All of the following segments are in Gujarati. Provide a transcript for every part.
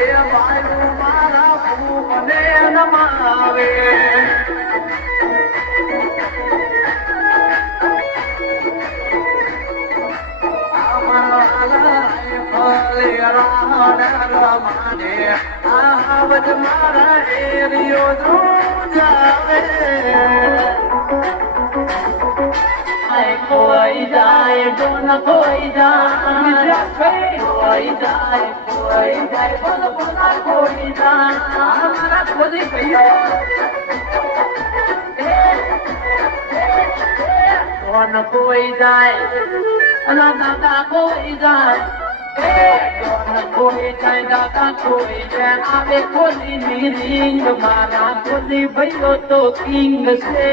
એ ભાઈ મારા ભૂપને નમાવે આવજ મારા એરિયો જાવે કોઈ જાય ડોન કોઈ જાય કોઈ જાય બોલ બોલા કોઈ જાય મારા ખોદી ભૈયા ડોન કોઈ જાય અલા દાદા કોઈ જાય કોઈ જાય દાદા કોઈ જાય આવે ખોદી ની રીંગ મારા ખોદી ભૈયો તો કિંગ છે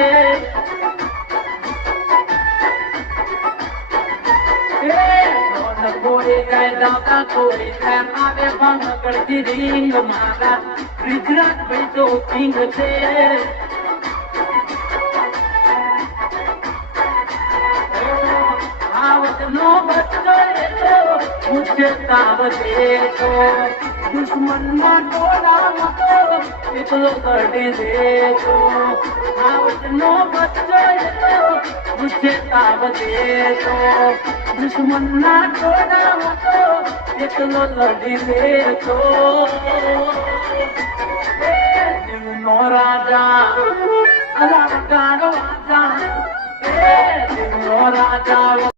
કોઈ જાય દાદા કોઈ જાય આવે ભાંગડતી રીંગ મારા ગુજરાત ભાઈ તો કિંગ છે આવતનો બચ્ચો મુझे તાવ દેતો દુશ્મનના ટોળામાં એટલો કરી દેતો આવતનો બચ્ચો મુझे તાવ દેતો દુશ્મનના ટોળામાં એટલો લડી દેતો દિલનો રાજા અલા ગાડો રાજા દિલનો રાજા